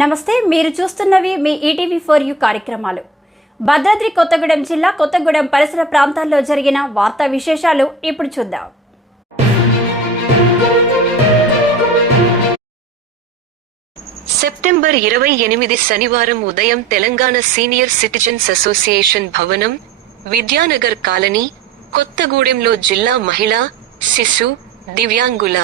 నమస్తే, మీరు చూస్తున్నవి మీ ఈటీవీ4U కార్యక్రమాలు. భద్రాద్రి కొత్తగూడెం జిల్లా కొత్తగూడెం పరిసర ప్రాంతాల్లో జరిగిన వార్తా విశేషాలు ఇప్పుడు చూద్దాం. సెప్టెంబర్ 28 శనివారం ఉదయం తెలంగాణ సీనియర్ సిటిజన్స్ అసోసియేషన్ భవనం, విద్యానగర్ కాలనీ, కొత్తగూడెంలో జిల్లా మహిళా, శిశు, దివ్యాంగుల,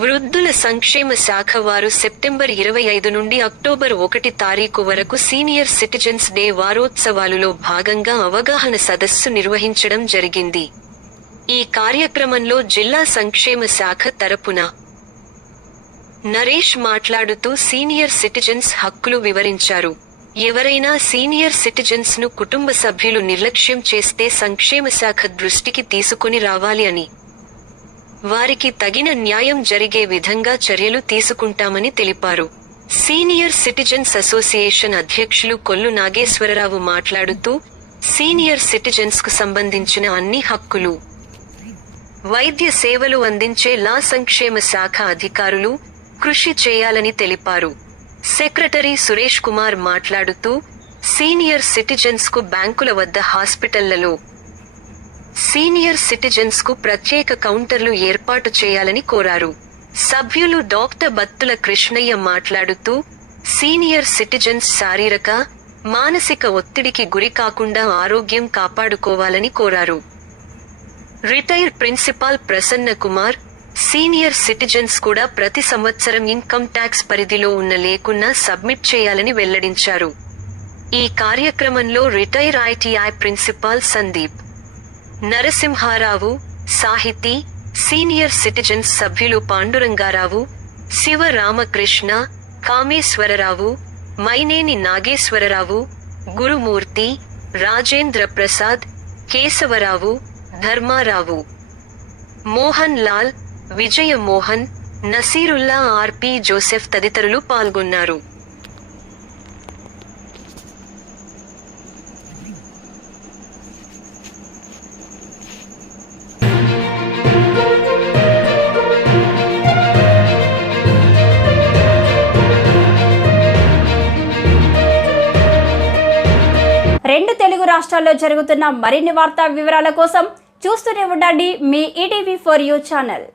వృద్ధుల సంక్షేమ శాఖ వారు సెప్టెంబర్ 25 నుండి అక్టోబర్ 1 తారీఖు వరకు సీనియర్ సిటిజన్స్ డే వారోత్సవాలులో భాగంగా అవగాహన సదస్సు నిర్వహించడం జరిగింది. ఈ కార్యక్రమంలో జిల్లా సంక్షేమ శాఖ తరపున నరేష్ మాట్లాడుతూ సీనియర్ సిటిజన్స్ హక్కులు వివరించారు. ఎవరైనా సీనియర్ సిటిజన్స్ ను కుటుంబ సభ్యులు నిర్లక్ష్యం చేస్తే సంక్షేమ శాఖ దృష్టికి తీసుకుని రావాలి అని, వారికి తగిన న్యాయం జరిగే విధంగా చర్యలు తీసుకుంటామని తెలిపారు. సీనియర్ సిటిజన్స్ అసోసియేషన్ అధ్యక్షులు కొల్లు నాగేశ్వరరావు మాట్లాడుతూ సీనియర్ సిటిజన్స్ కు సంబంధించిన అన్ని హక్కులు, వైద్య సేవలు అందించే లా సంక్షేమ శాఖ అధికారులు కృషి చేయాలని తెలిపారు. సెక్రటరీ సురేష్ కుమార్ మాట్లాడుతూ సీనియర్ సిటిజన్స్ కు బ్యాంకుల వద్ద, హాస్పిటళ్లలో సీనియర్ సిటిజన్స్ కు ప్రత్యేక కౌంటర్లు ఏర్పాటు చేయాలని కోరారు. సభ్యులు డాక్టర్ బత్తుల కృష్ణయ్య మాట్లాడుతూ సీనియర్ సిటిజన్స్ శారీరక, మానసిక ఒత్తిడికి గురి కాకుండా ఆరోగ్యం కాపాడుకోవాలని కోరారు. Retired principal Prasanna Kumar, senior citizens కూడా ప్రతి సంవత్సరం ఇన్కమ్ ట్యాక్స్ పరిధిలో ఉన్న లేకున్నా సబ్మిట్ చేయాలని వెల్లడించారు. ఈ కార్యక్రమంలో retire ITI principal Sandeep Narasimharao, Sahithi, senior citizens సభ్యులు పాండురంగారావు, శివరామకృష్ణ, కామేశ్వరరావు, మైనేని నాగేశ్వరరావు, గురుమూర్తి, రాజేంద్ర ప్రసాద్, కేశవరావు, ధర్మారావు, మోహన్ లాల్, విజయ మోహన్, నసీరుల్లా, ఆర్పి జోసెఫ్ తదితరులు పాల్గొన్నారు. రెండు తెలుగు రాష్ట్రాల్లో జరుగుతున్న మరిన్ని వార్తా వివరాల కోసం చూస్తూనే ఉండండి మీ ఈటీవీ4U ఛానల్.